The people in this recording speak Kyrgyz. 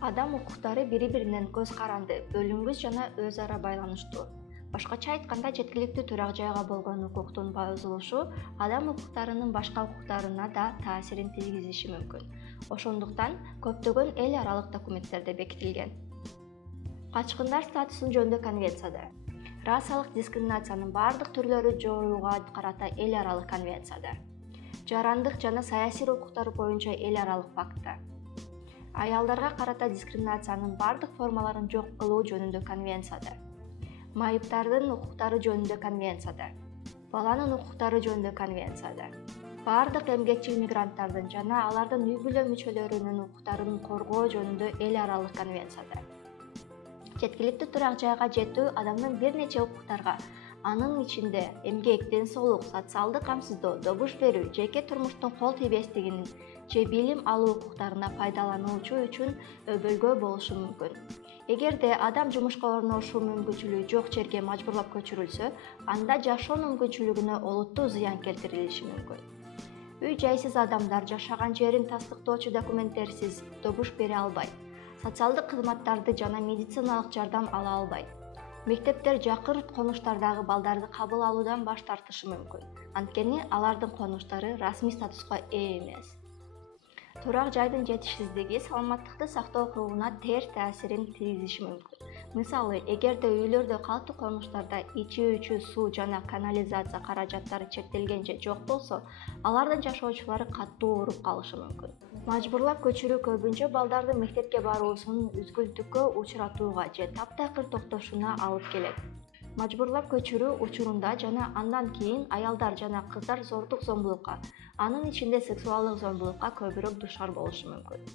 Адам укуктары бири-биринен көз каранды, бөлүнгүс жана өз ара байланыштуу. Башкача айтканда, жеткиликтүү турак жайга болгон укуктун бузулушу адам укуктарынын башка укуктарына да таасирин тийгизиши мүмкүн. Ошондуктан көптөгөн эл аралык документтерде бекитилген. Качкындар статусун жөнүндө конвенцияда, расалык дискриминациянын бардык түрлөрү жоюуга карата эл аралык конвенцияда, жарандык жана саясий укуктар боюнча эл аралык пактта, аялдарга карата дискриминациянын бардык формаларын жок кылуу жөнүндө конвенцияда, майыптардын укуктары жөнүндө конвенцияда, баланын укуктары жөнүндө конвенцияда, бардык эмгекчил мигранттардын жана алардын үй-бүлө мүчөлөрүнүн укуктарын коргоо жөнүндө эл аралык конвенцияда, жеткиликтүү турак жайга жетүү адамдын бир нече укуктарга, анын ичинде эмгек, ден соолук, социалдык камсыздоо, добуш берүү, жеке турмуштун кол тийбестигинин же билим алуу укуктарына пайдалануучу үчүн өбөлгө болушу мүмкүн. Эгерде адам жумушка орношуу мүмкүнчүлүгү жок жерге мажбурлап көчүрүлсө, анда жашоо мүмкүнчүлүгүнө олуттуу зыян келтирилиши мүмкүн. Үй-жайсыз адамдар жашаган жерин тастыктоочу документтерсиз добуш бере албайт, социалдык кызматтарды жана медициналык жардам ала албайт. Мектептер жакын конуштардагы балдарды кабыл алуудан баш тартышы мүмкүн, анткени алардын конуштары расмий статуска ээ эмес. Турак жайдын жетишсиздиги саламаттыкты сактоо укугуна терс таасирин тийгизиши мүмкүн. Мисалы, эгерде үйлөрдө катуу конуштарда ичүүчү суу жана канализация каражаттары чектелген же жок болсо, алардын жашоочулары катуу ооруп калышы мүмкүн. Мажбурлап көчүрүү көбүнчө балдардын мектепке баруусунун үзгүлтүккө учуратууга же таптакыр токтошуна алып келет. Мажбурлап көчүрүү учурунда жана андан кийин аялдар жана кыздар зордук зомбулукка, анын ичинде сексуалдык зомбулукка көбүрөөк душар болушу мүмкүн.